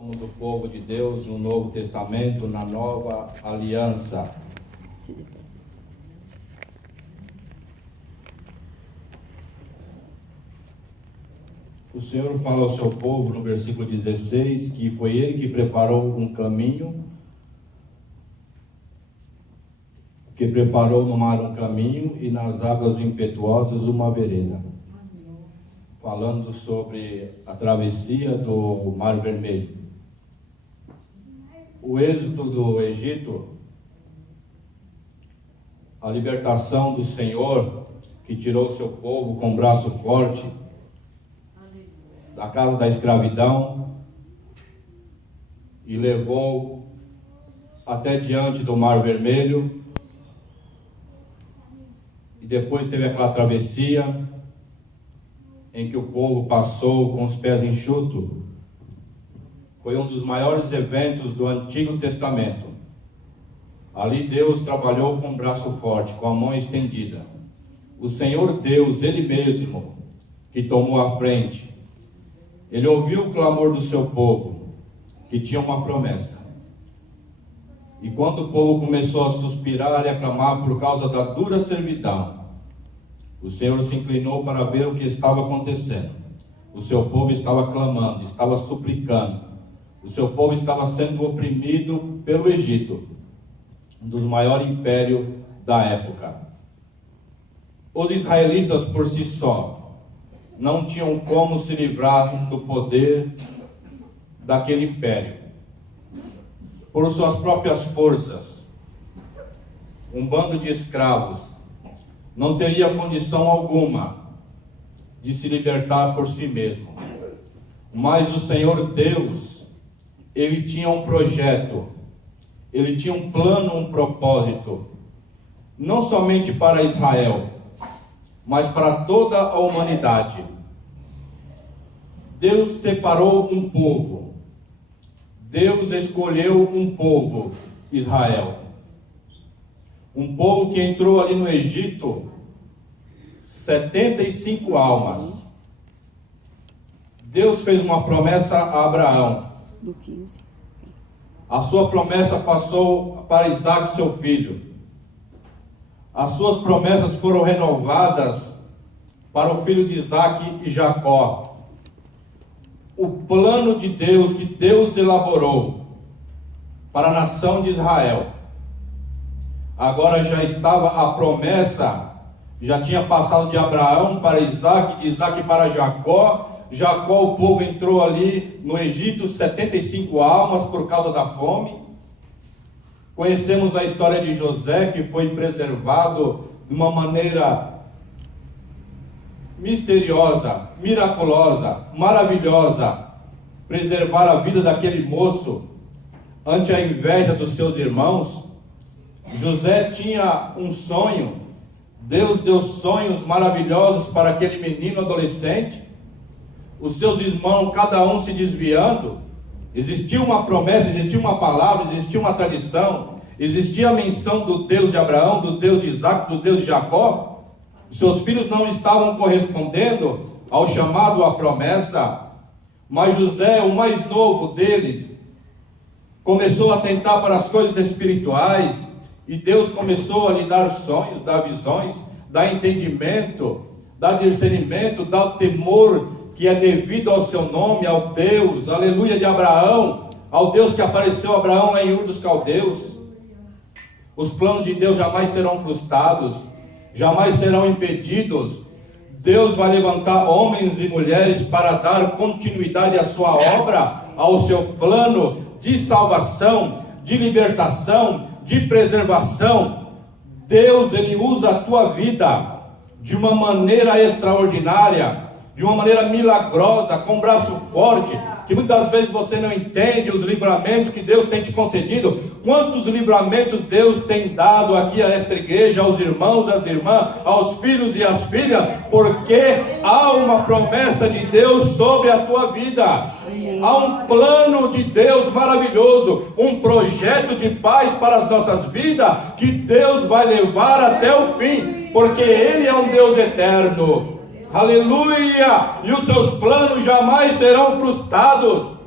Somos o povo de Deus no Novo Testamento, na Nova Aliança. O Senhor fala ao seu povo no versículo 16 que foi Ele que preparou um caminho, que preparou no mar um caminho e nas águas impetuosas uma vereda. Falando sobre a travessia do Mar Vermelho. O êxodo do Egito, a libertação do Senhor, que tirou o seu povo com braço forte da casa da escravidão e levou até diante do Mar Vermelho, e depois teve aquela travessia em que o povo passou com os pés enxutos. Foi um dos maiores eventos do Antigo Testamento. Ali Deus trabalhou com o braço forte, com a mão estendida. O Senhor Deus, Ele mesmo, que tomou a frente. Ele ouviu o clamor do seu povo, que tinha uma promessa. E quando o povo começou a suspirar e a clamar por causa da dura servidão, o Senhor se inclinou para ver o que estava acontecendo. O seu povo estava clamando, estava suplicando. O seu povo estava sendo oprimido pelo Egito, um dos maiores impérios da época. Os israelitas por si só não tinham como se livrar do poder daquele império. Por suas próprias forças, um bando de escravos não teria condição alguma de se libertar por si mesmo. Mas o Senhor Deus, Ele tinha um projeto, Ele tinha um plano, um propósito, não somente para Israel, mas para toda a humanidade. Deus separou um povo, Deus escolheu um povo, Israel. Um povo que entrou ali no Egito, 75 almas. Deus fez uma promessa a Abraão. A sua promessa passou para Isaac, seu filho. As suas promessas foram renovadas para o filho de Isaac e Jacó. O plano de Deus que Deus elaborou para a nação de Israel, agora já estava a promessa, já tinha passado de Abraão para Isaac, de Isaac para Jacó. Jacó, o povo entrou ali no Egito, 75 almas por causa da fome. Conhecemos a história de José, que foi preservado de uma maneira misteriosa, miraculosa, maravilhosa. Preservar a vida daquele moço ante a inveja dos seus irmãos. José tinha um sonho. Deus deu sonhos maravilhosos para aquele menino adolescente. Os seus irmãos, cada um se desviando. Existia uma promessa, existia uma palavra, existia uma tradição, existia a menção do Deus de Abraão, do Deus de Isaac, do Deus de Jacó. Os seus filhos não estavam correspondendo ao chamado, à promessa. Mas José, o mais novo deles, começou a atentar para as coisas espirituais. E Deus começou a lhe dar sonhos, dar visões, dar entendimento, dar discernimento, dar temor que é devido ao seu nome, ao Deus, aleluia, de Abraão, ao Deus que apareceu a Abraão lá em Ur dos Caldeus. Os planos de Deus jamais serão frustrados, jamais serão impedidos. Deus vai levantar homens e mulheres para dar continuidade à sua obra, ao seu plano de salvação, de libertação, de preservação. Deus, Ele usa a tua vida de uma maneira extraordinária, de uma maneira milagrosa, com braço forte, que muitas vezes você não entende os livramentos que Deus tem te concedido. Quantos livramentos Deus tem dado aqui a esta igreja, aos irmãos, às irmãs, aos filhos e às filhas, porque há uma promessa de Deus sobre a tua vida. Há um plano de Deus maravilhoso, um projeto de paz para as nossas vidas, que Deus vai levar até o fim, porque Ele é um Deus eterno. Aleluia! E os seus planos jamais serão frustrados.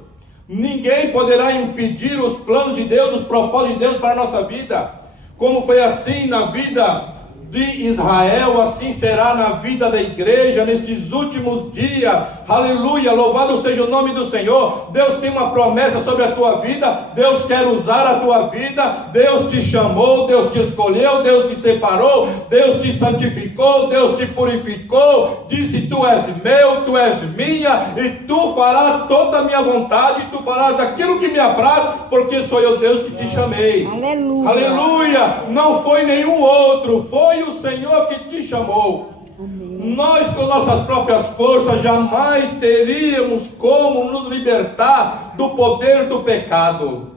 Ninguém poderá impedir os planos de Deus, os propósitos de Deus para a nossa vida. Como foi assim na vida de Israel, assim será na vida da igreja nestes últimos dias. Aleluia, louvado seja o nome do Senhor. Deus tem uma promessa sobre a tua vida. Deus quer usar a tua vida. Deus te chamou, Deus te escolheu, Deus te separou, Deus te santificou, Deus te purificou. Disse: tu és meu, tu és minha, e tu farás toda a minha vontade, tu farás aquilo que me apraz, porque sou eu Deus que te chamei. Aleluia. Aleluia. Não foi nenhum outro, foi o Senhor que te chamou. Amém. Nós, com nossas próprias forças, jamais teríamos como nos libertar do poder do pecado.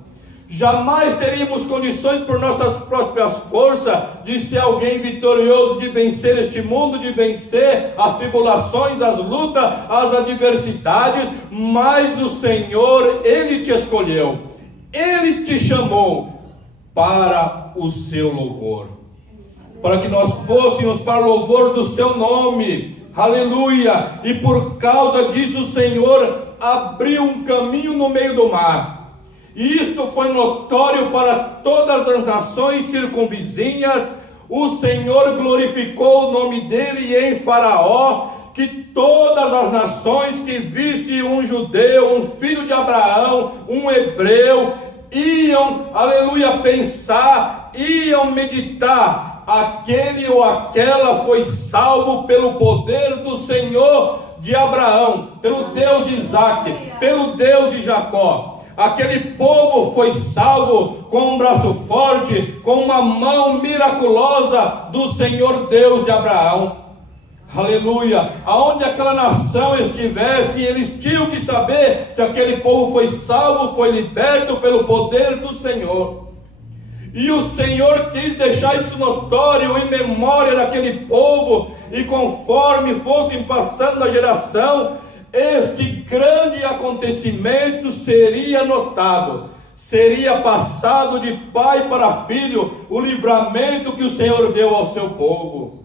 Jamais teríamos condições por nossas próprias forças de ser alguém vitorioso, de vencer este mundo, de vencer as tribulações, as lutas, as adversidades. Mas o Senhor, Ele te escolheu, Ele te chamou para o seu louvor, para que nós fôssemos para o louvor do seu nome. Aleluia. E por causa disso o Senhor abriu um caminho no meio do mar, e isto foi notório para todas as nações circunvizinhas. O Senhor glorificou o nome dele em Faraó, que todas as nações que vissem um judeu, um filho de Abraão, um hebreu, iam, aleluia, pensar, iam meditar: aquele ou aquela foi salvo pelo poder do Senhor de Abraão, pelo Deus de Isaac, pelo Deus de Jacó. Aquele povo foi salvo com um braço forte, com uma mão miraculosa do Senhor Deus de Abraão. Aleluia. Aonde aquela nação estivesse, eles tinham que saber que aquele povo foi salvo, foi liberto pelo poder do Senhor. E o Senhor quis deixar isso notório em memória daquele povo, e conforme fossem passando a geração, este grande acontecimento seria notado, seria passado de pai para filho, o livramento que o Senhor deu ao seu povo.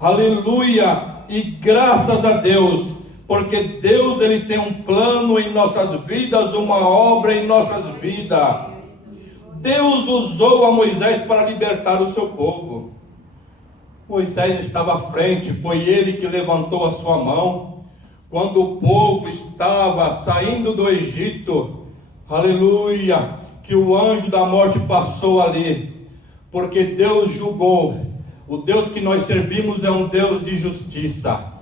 Aleluia. E graças a Deus, porque Deus, Ele tem um plano em nossas vidas, uma obra em nossas vidas. Deus usou a Moisés para libertar o seu povo. Moisés estava à frente, foi ele que levantou a sua mão quando o povo estava saindo do Egito. Aleluia, que o anjo da morte passou ali, porque Deus julgou. O Deus que nós servimos é um Deus de justiça,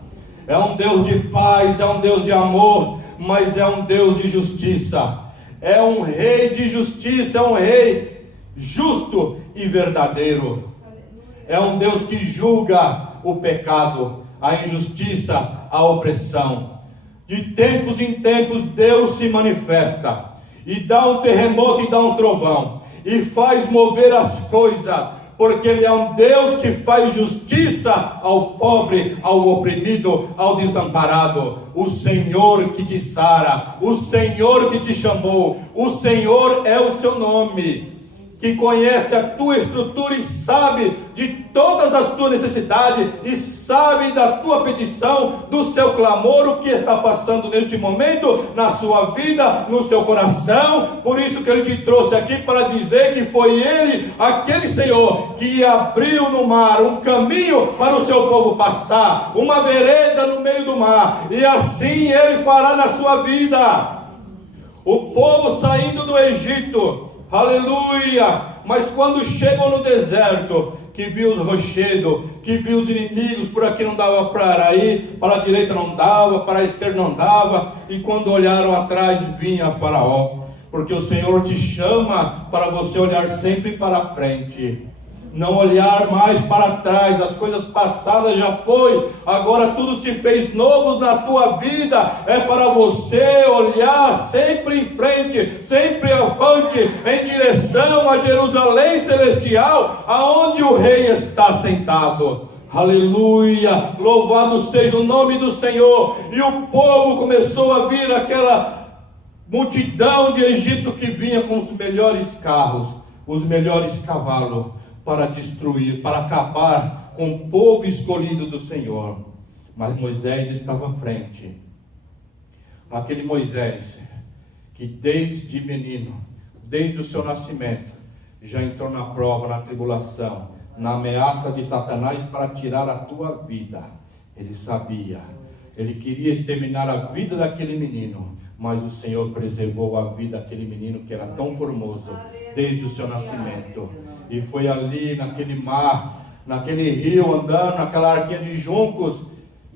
é um Deus de paz, é um Deus de amor, mas é um Deus de justiça. É um rei de justiça, é um rei justo e verdadeiro. É um Deus que julga o pecado, a injustiça, a opressão. De tempos em tempos Deus se manifesta, e dá um terremoto e dá um trovão, e faz mover as coisas, porque Ele é um Deus que faz justiça ao pobre, ao oprimido, ao desamparado. O Senhor que te sara, o Senhor que te chamou, o Senhor é o seu nome, que conhece a tua estrutura e sabe de todas as tuas necessidades, e sabe da tua petição, do seu clamor, o que está passando neste momento na sua vida, no seu coração. Por isso que Ele te trouxe aqui para dizer que foi Ele, aquele Senhor, que abriu no mar um caminho para o seu povo passar, uma vereda no meio do mar, e assim Ele fará na sua vida. O povo saindo do Egito, aleluia, mas quando chegam no deserto, que viu os rochedos, que viu os inimigos, por aqui não dava para ir, para a direita não dava, para a esquerda não dava, e quando olharam atrás, vinha Faraó, porque o Senhor te chama para você olhar sempre para frente, não olhar mais para trás. As coisas passadas já foi, agora tudo se fez novo na tua vida. É para você olhar sempre em frente, sempre avante, em direção a Jerusalém celestial, aonde o rei está sentado. Aleluia, louvado seja o nome do Senhor. E o povo começou a vir, aquela multidão de egípcios que vinha com os melhores carros, os melhores cavalos, para destruir, para acabar com o povo escolhido do Senhor. Mas Moisés estava à frente. Aquele Moisés que desde menino, desde o seu nascimento, já entrou na prova, na tribulação, na ameaça de Satanás para tirar a tua vida. Ele sabia, ele queria exterminar a vida daquele menino, mas o Senhor preservou a vida daquele menino que era tão formoso desde o seu nascimento. E foi ali naquele mar, naquele rio, andando naquela arquinha de juncos,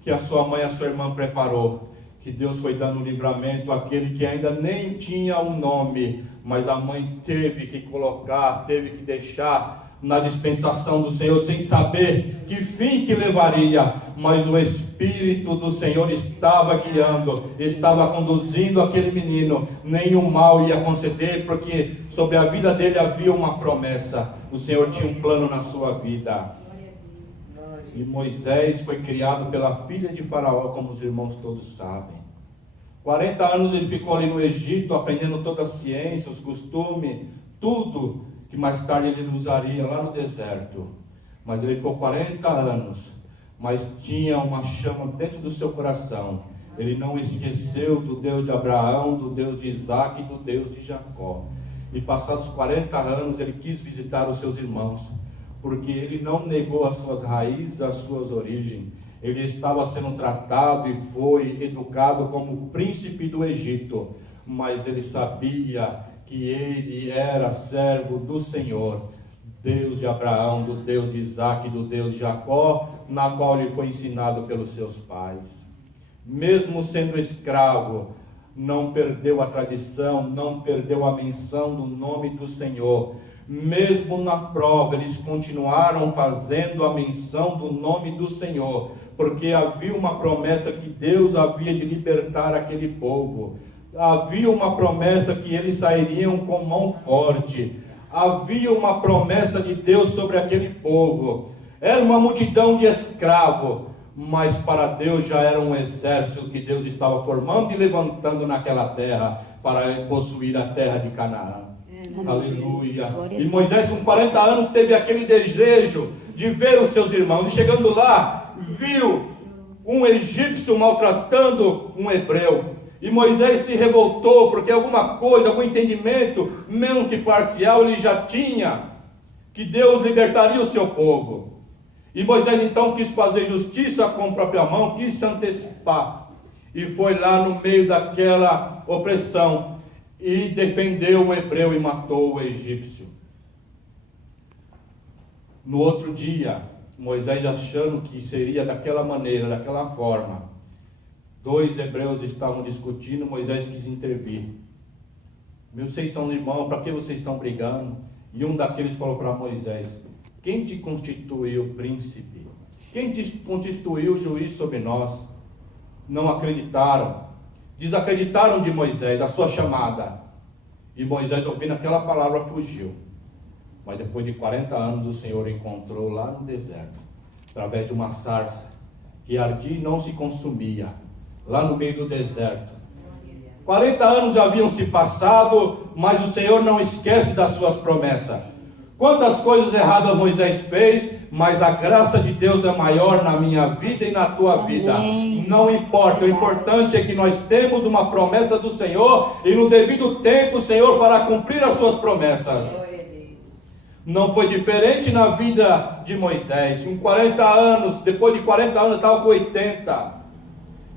que a sua mãe e a sua irmã preparou, que Deus foi dando um livramento àquele que ainda nem tinha um nome, mas a mãe teve que colocar, teve que deixar na dispensação do Senhor, sem saber que fim que levaria, mas o Espírito do Senhor estava guiando, estava conduzindo aquele menino. Nenhum mal ia conceder, porque sobre a vida dele havia uma promessa. O Senhor tinha um plano na sua vida. E Moisés foi criado pela filha de Faraó, como os irmãos todos sabem. 40 anos ele ficou ali no Egito, aprendendo toda a ciência, os costumes, tudo que mais tarde ele usaria lá no deserto. Mas ele ficou 40 anos, mas tinha uma chama dentro do seu coração. Ele não esqueceu do Deus de Abraão, do Deus de Isaac e do Deus de Jacó. E passados 40 anos ele quis visitar os seus irmãos, porque ele não negou as suas raízes, as suas origens. Ele estava sendo tratado e foi educado como príncipe do Egito, mas ele sabia que ele era servo do Senhor, Deus de Abraão, do Deus de Isaac e do Deus de Jacó, na qual ele foi ensinado pelos seus pais. Mesmo sendo escravo, não perdeu a tradição, não perdeu a menção do nome do Senhor. Mesmo na prova, eles continuaram fazendo a menção do nome do Senhor, porque havia uma promessa que Deus havia de libertar aquele povo. Havia uma promessa que eles sairiam com mão forte. Havia uma promessa de Deus sobre aquele povo. Era uma multidão de escravos, mas para Deus já era um exército que Deus estava formando e levantando naquela terra para possuir a terra de Canaã. Aleluia. E Moisés com 40 anos teve aquele desejo de ver os seus irmãos. E chegando lá, viu um egípcio maltratando um hebreu. E Moisés se revoltou, porque alguma coisa, algum entendimento, mente parcial, ele já tinha, que Deus libertaria o seu povo. E Moisés então quis fazer justiça com a própria mão, quis se antecipar. E foi lá no meio daquela opressão, e defendeu o hebreu e matou o egípcio. No outro dia, Moisés, achando que seria daquela maneira, daquela forma, 2 hebreus estavam discutindo, Moisés quis intervir. Vocês são irmãos, para que vocês estão brigando? E um daqueles falou para Moisés: quem te constituiu príncipe? Quem te constituiu juiz sobre nós? Não acreditaram, desacreditaram de Moisés, da sua chamada. E Moisés, ouvindo aquela palavra, fugiu. Mas depois de 40 anos o Senhor o encontrou lá no deserto, através de uma sarça que ardia e não se consumia, lá no meio do deserto. 40 anos já haviam se passado, mas o Senhor não esquece das suas promessas. Quantas coisas erradas Moisés fez, mas a graça de Deus é maior na minha vida e na tua vida. Amém. Não importa, o importante é que nós temos uma promessa do Senhor, e no devido tempo o Senhor fará cumprir as suas promessas. Não foi diferente na vida de Moisés. Com 40 anos, depois de 40 anos, estava com 80.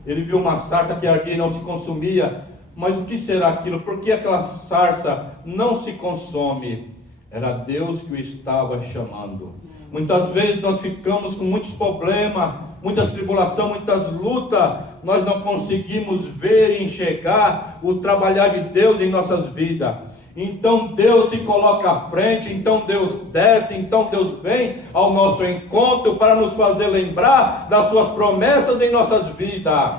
Ele viu uma sarça que ardia e não se consumia. Mas o que será aquilo? Por que aquela sarça não se consome? Era Deus que o estava chamando. Muitas vezes nós ficamos com muitos problemas, muitas tribulações, muitas lutas. Nós não conseguimos ver e enxergar o trabalhar de Deus em nossas vidas. Então Deus se coloca à frente, então Deus desce, então Deus vem ao nosso encontro para nos fazer lembrar das suas promessas em nossas vidas.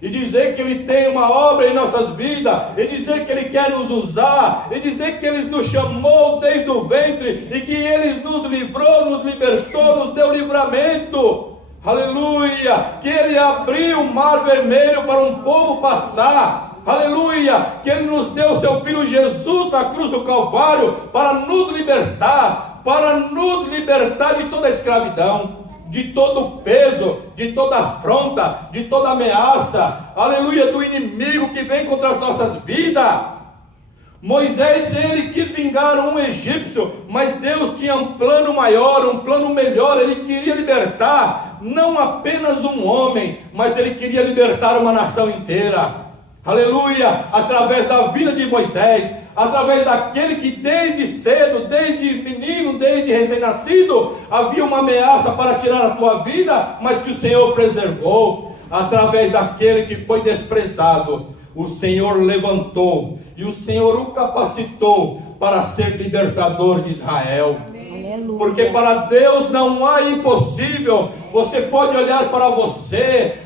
E dizer que Ele tem uma obra em nossas vidas, e dizer que Ele quer nos usar, e dizer que Ele nos chamou desde o ventre, e que Ele nos livrou, nos libertou, nos deu livramento. Aleluia! Que Ele abriu o mar vermelho para um povo passar. Aleluia! Que Ele nos deu o seu Filho Jesus na cruz do Calvário para nos libertar de toda a escravidão, de todo o peso, de toda afronta, de toda ameaça, aleluia, do inimigo que vem contra as nossas vidas. Moisés, ele quis vingar um egípcio, mas Deus tinha um plano maior, um plano melhor. Ele queria libertar não apenas um homem, mas ele queria libertar uma nação inteira. Aleluia! Através da vida de Moisés, através daquele que desde cedo, desde menino, desde recém-nascido, havia uma ameaça para tirar a tua vida, mas que o Senhor preservou. Através daquele que foi desprezado, o Senhor levantou e o Senhor o capacitou para ser libertador de Israel. Aleluia. Porque para Deus não há impossível. Você pode olhar para você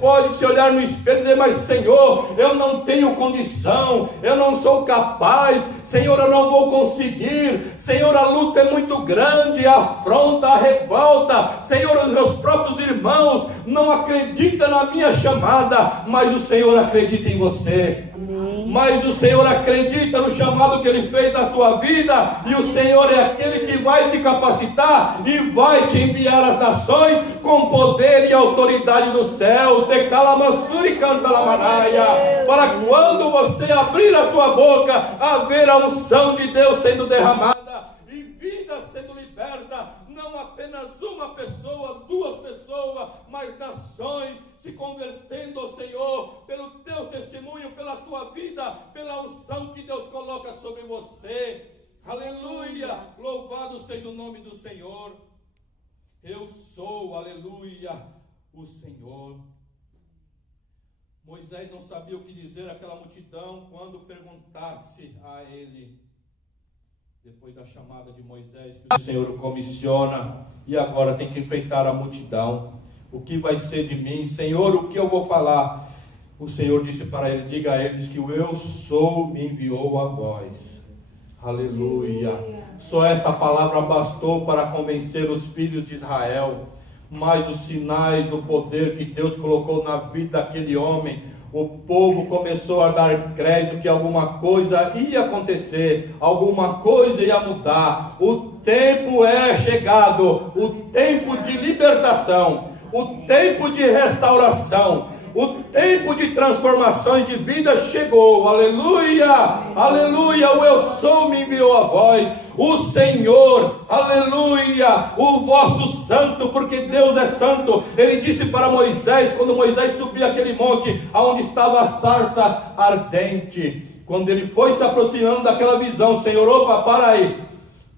pode se olhar no espelho e dizer: mas Senhor, eu não tenho condição, eu não sou capaz, Senhor, eu não vou conseguir, Senhor, a luta é muito grande, a afronta, a revolta, Senhor, os meus próprios irmãos não acreditam na minha chamada, mas o Senhor acredita em você. Mas o Senhor acredita no chamado que Ele fez na tua vida, e o Senhor é aquele que vai te capacitar e vai te enviar às nações com poder e autoridade dos céus, de calamassuri canta lamanaia, para quando você abrir a tua boca, haver a unção de Deus sendo derramada e vida sendo liberta, não apenas uma pessoa, duas pessoas, mas nações se convertendo ao Senhor, pelo teu testemunho, pela tua vida, pela unção que Deus coloca sobre você. Aleluia, louvado seja o nome do Senhor. Eu sou, aleluia, o Senhor. Moisés não sabia o que dizer àquela multidão quando perguntasse a ele, depois da chamada de Moisés, que o Senhor o comissiona e agora tem que enfrentar a multidão. O que vai ser de mim, Senhor? O que eu vou falar? O Senhor disse para ele: diga a eles que o eu sou me enviou a vós. Aleluia. Só esta palavra bastou para convencer os filhos de Israel. Mas os sinais, o poder que Deus colocou na vida daquele homem, o povo começou a dar crédito que alguma coisa ia acontecer, alguma coisa ia mudar. O tempo é chegado, o tempo de libertação, o tempo de restauração, o tempo de transformações de vida chegou. Aleluia, aleluia. O eu sou me enviou a vós, o Senhor, aleluia, o vosso santo, porque Deus é santo. Ele disse para Moisés, quando Moisés subia aquele monte, aonde estava a sarça ardente, quando ele foi se aproximando daquela visão: Senhor, opa, para aí,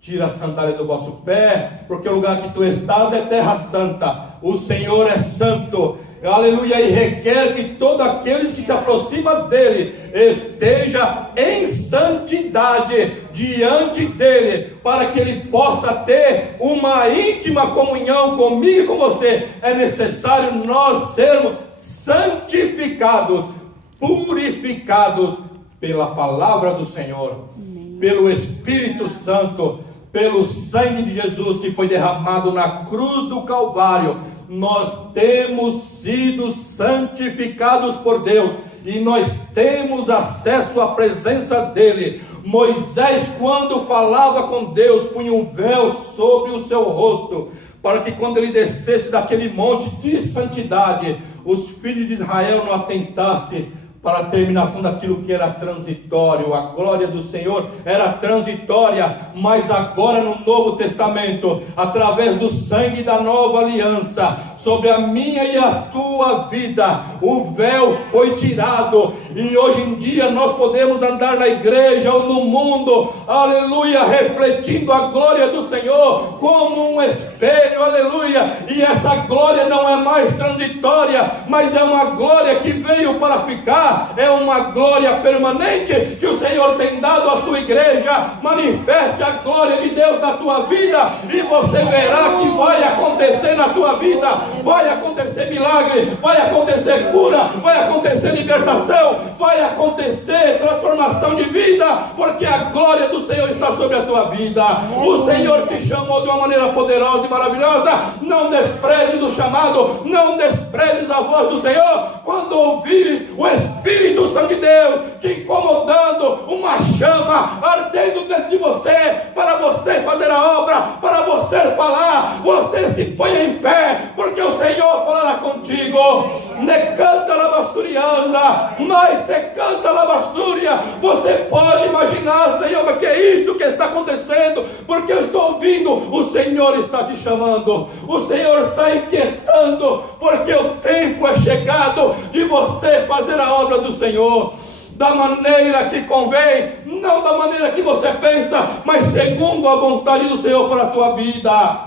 tira a sandália do vosso pé, porque o lugar que tu estás é terra santa. O Senhor é santo, aleluia, e requer que todos aqueles que se aproximam dele esteja em santidade diante dele, para que ele possa ter uma íntima comunhão comigo e com você. É necessário nós sermos santificados, purificados pela palavra do Senhor, pelo Espírito Santo, pelo sangue de Jesus que foi derramado na cruz do Calvário. Nós temos sido santificados por Deus e nós temos acesso à presença dele. Moisés, quando falava com Deus, punha um véu sobre o seu rosto, para que quando ele descesse daquele monte de santidade, os filhos de Israel não atentassem para a terminação daquilo que era transitório. A glória do Senhor era transitória, mas agora no Novo Testamento, através do sangue da nova aliança, sobre a minha e a tua vida, o véu foi tirado, e hoje em dia nós podemos andar na igreja ou no mundo, aleluia, refletindo a glória do Senhor como um espelho, aleluia, e essa glória não é mais transitória, mas é uma glória que veio para ficar, é uma glória permanente que o Senhor tem dado à sua igreja. Manifeste a glória de Deus na tua vida e você verá que vai acontecer na tua vida, vai acontecer milagre, vai acontecer cura, vai acontecer libertação, vai acontecer transformação de vida, porque a glória do Senhor está sobre a tua vida. O Senhor te chamou de uma maneira poderosa e maravilhosa. Não desprezes o chamado, não desprezes a voz do Senhor. Quando ouvires o Espírito Santo de Deus te incomodando, uma chama ardendo dentro de você, para você fazer a obra, para você você falar, você se ponha em pé, porque o Senhor falará contigo. Ne canta la basturianda, mas te canta la basturia. Você pode imaginar, Senhor, mas que é isso que está acontecendo? Porque eu estou ouvindo, o Senhor está te chamando, o Senhor está inquietando, porque o tempo é chegado de você fazer a obra do Senhor da maneira que convém, não da maneira que você pensa, mas segundo a vontade do Senhor para a tua vida.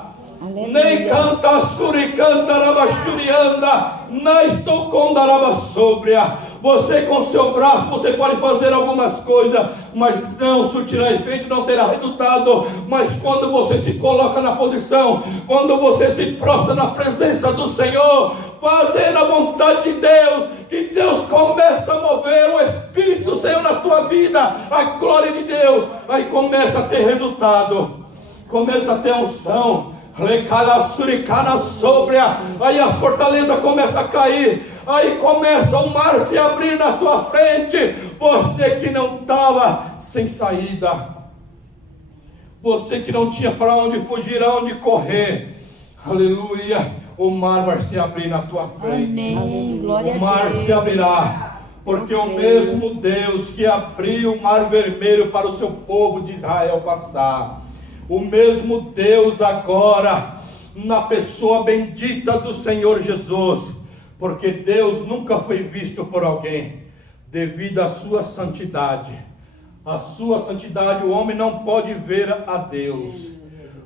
Nem canta suri canta rabasturianda, na estou com darabassobria. Você com seu braço, você pode fazer algumas coisas, mas não surtirá efeito, não terá resultado. Mas quando você se coloca na posição, quando você se prostra na presença do Senhor, fazendo a vontade de Deus, que Deus começa a mover o Espírito do Senhor na tua vida, a glória de Deus, aí começa a ter resultado, começa a ter unção, aí as fortalezas começam a cair, aí começa o mar se abrir na tua frente. Você que não estava sem saída, você que não tinha para onde fugir, aonde correr, aleluia, o mar vai se abrir na tua frente. Amém. O mar se abrirá, porque o mesmo Deus que abriu o mar vermelho para o seu povo de Israel passar, o mesmo Deus agora, na pessoa bendita do Senhor Jesus, porque Deus nunca foi visto por alguém, devido à sua santidade. A sua santidade, o homem não pode ver a Deus,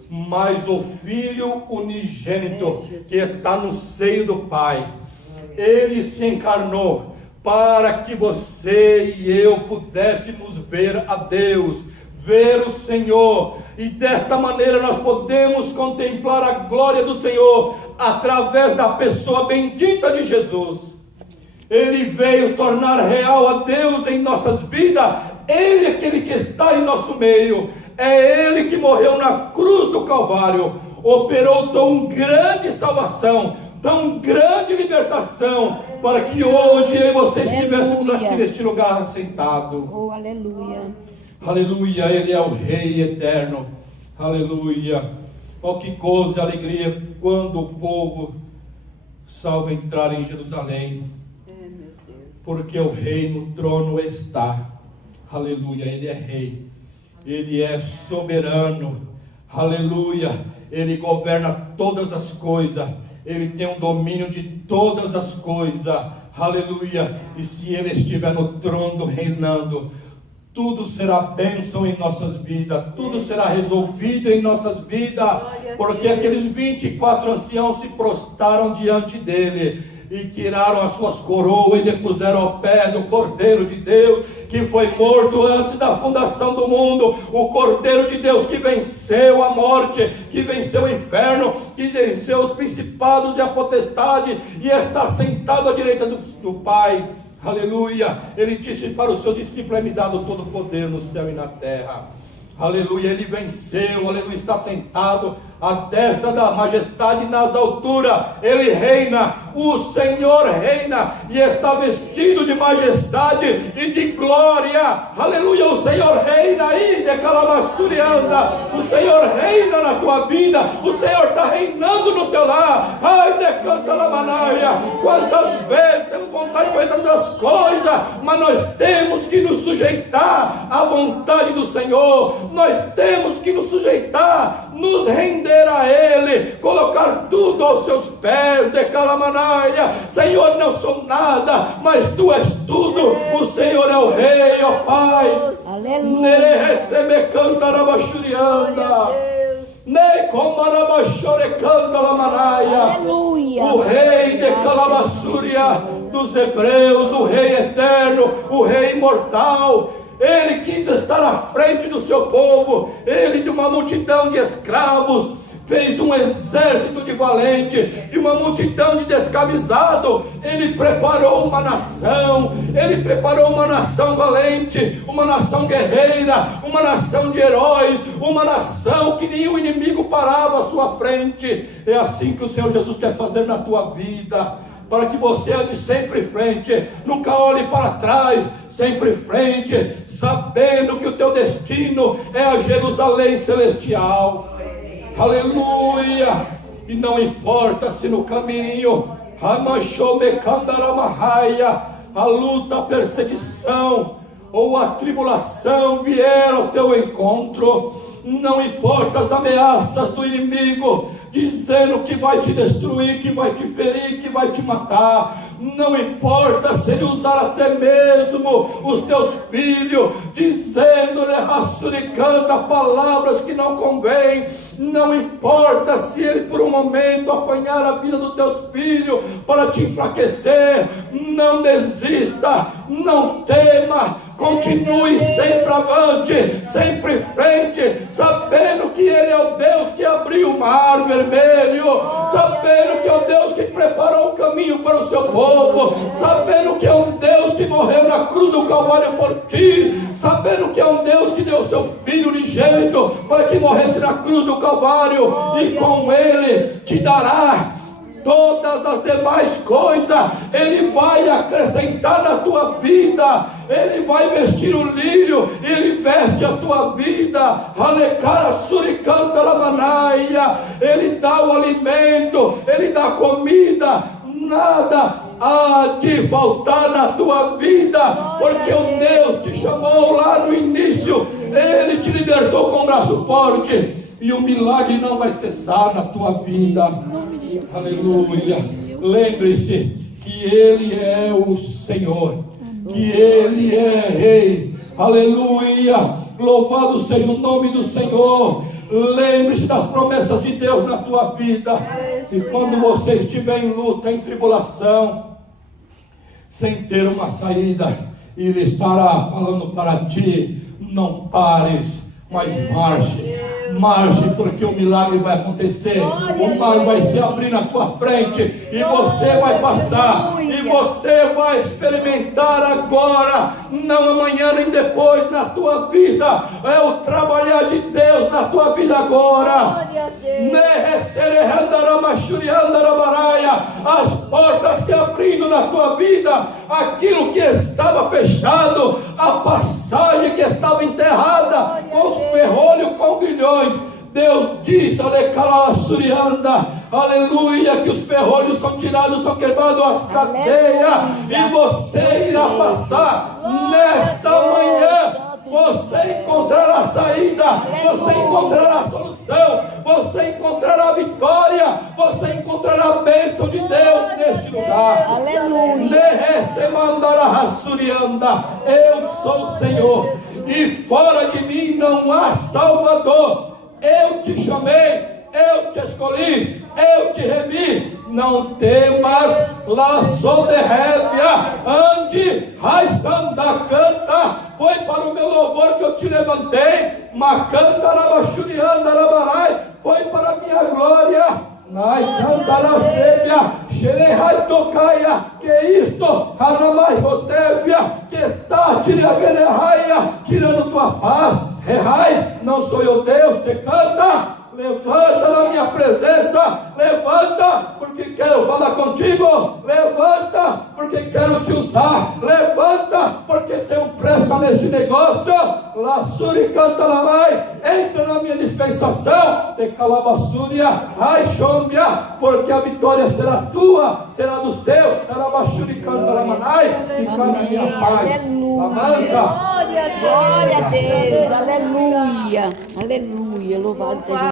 mas o Filho unigênito que está no seio do Pai, ele se encarnou para que você e eu pudéssemos ver a Deus, ver o Senhor, e desta maneira nós podemos contemplar a glória do Senhor através da pessoa bendita de Jesus. Ele veio tornar real a Deus em nossas vidas. Ele é aquele que está em nosso meio, é Ele que morreu na cruz do Calvário, operou tão grande salvação, tão grande libertação, para que hoje eu e você estivéssemos aqui neste lugar sentado. Oh, aleluia. Aleluia, Ele é o Rei eterno. Aleluia. Oh, que gozo e alegria quando o povo salvo entrar em Jerusalém, porque o Rei no trono está. Aleluia, Ele é Rei, Ele é soberano. Aleluia, Ele governa todas as coisas, Ele tem um domínio de todas as coisas. Aleluia, e se Ele estiver no trono reinando, tudo será bênção em nossas vidas, tudo será resolvido em nossas vidas, porque aqueles 24 anciãos se prostraram diante dele e tiraram as suas coroas e lhe puseram ao pé do Cordeiro de Deus, que foi morto antes da fundação do mundo, o Cordeiro de Deus que venceu a morte, que venceu o inferno, que venceu os principados e a potestade, e está sentado à direita do Pai. Aleluia, Ele disse para os seus discípulos: é-me dado todo o poder no céu e na terra. Aleluia, Ele venceu, aleluia, está sentado à destra da majestade nas alturas. Ele reina, o Senhor reina, e está vestido de majestade e de glória. Aleluia, o Senhor reina aí de Calamassurianda. O Senhor reina na tua vida, o Senhor está reinando no teu lar. Ai, de Cantalamanaia, quantas vezes temos vontade de fazer tantas coisas, mas nós temos que nos sujeitar à vontade do Senhor. Nós temos que nos sujeitar, nos render a Ele, colocar tudo aos seus pés, de Calamanaia. Senhor, não sou nada, mas Tu és tudo. O Senhor é o Rei, ó Pai. Aleluia. Aleluia. O Rei de Calamassúria dos Hebreus, o Rei eterno, o Rei imortal. Ele quis estar à frente do seu povo. Ele, de uma multidão de escravos, fez um exército de valente, de uma multidão de descamisados. Ele preparou uma nação, Ele preparou uma nação valente, uma nação guerreira, uma nação de heróis, uma nação que nenhum inimigo parava à sua frente. É assim que o Senhor Jesus quer fazer na tua vida, para que você ande sempre em frente, nunca olhe para trás, sempre em frente, sabendo que o teu destino é a Jerusalém celestial. aleluia. E não importa se no caminho a luta, a perseguição ou a tribulação vier ao teu encontro, não importa as ameaças do inimigo, dizendo que vai te destruir, que vai te ferir, que vai te matar, não importa se ele usar até mesmo os teus filhos, dizendo-lhe, rassuricando palavras que não convém, não importa se ele por um momento apanhar a vida dos teus filhos para te enfraquecer, não desista, não tema, continue sempre avante, sempre em frente, sabendo que Ele é o Deus que abriu o mar vermelho, sabendo que é o Deus que preparou o caminho para o seu povo, sabendo que é um Deus que morreu na cruz do Calvário por ti, sabendo que é um Deus que deu o seu Filho unigênito para que morresse na cruz do Calvário, e com Ele te dará todas as demais coisas. Ele vai acrescentar na tua vida, Ele vai vestir o lírio, Ele veste a tua vida, Ele dá o alimento, Ele dá comida, nada há de faltar na tua vida, porque o Deus te chamou lá no início, Ele te libertou com um braço forte, e o milagre não vai cessar na tua vida. Aleluia. Lembre-se que Ele é o Senhor, que Ele é Rei. Aleluia. Louvado seja o nome do Senhor. Lembre-se das promessas de Deus na tua vida. E quando você estiver em luta, em tribulação, sem ter uma saída, Ele estará falando para ti: não pares, mas marche, porque o milagre vai acontecer, o mar vai se abrir na tua frente, e você vai passar, e você vai experimentar agora, não amanhã nem depois, na tua vida, é o trabalhar de Deus na tua vida agora. As portas se abrindo na tua vida, aquilo que estava fechado, a passagem que estava enterrada com os ferrolhos, com grilhões, Deus diz, aleluia, que os ferrolhos são tirados, são quebrados, as cadeias, e você irá passar nesta manhã. Você encontrará a saída, você encontrará a solução, você encontrará a vitória, você encontrará a bênção de Deus neste lugar. Aleluia. Eu sou o Senhor, e fora de mim não há Salvador. Eu te chamei, eu te escolhi, eu te remi. Não temas, laçou de révia, ande, raizanda, canta. Foi para o meu louvor que eu te levantei. Macanta, rabachurianda, rabarai. Foi para a minha glória. Nai, canta, rasebia, xerehai, tocaia. Que isto, haramai, rotébia, que está, tirando tua paz. Rehai, não sou eu Deus, te canta. Levanta na minha presença, levanta, porque quero falar contigo, levanta, porque quero te usar, levanta, porque tenho pressa neste negócio. Lassuri canta lá vai, entra na minha dispensação, de calabassúria, ai xombia, porque a vitória será tua, será dos teus. Calabassuri canta lá manai, fica na minha paz. Glória a Deus, aleluia, aleluia, louvado seja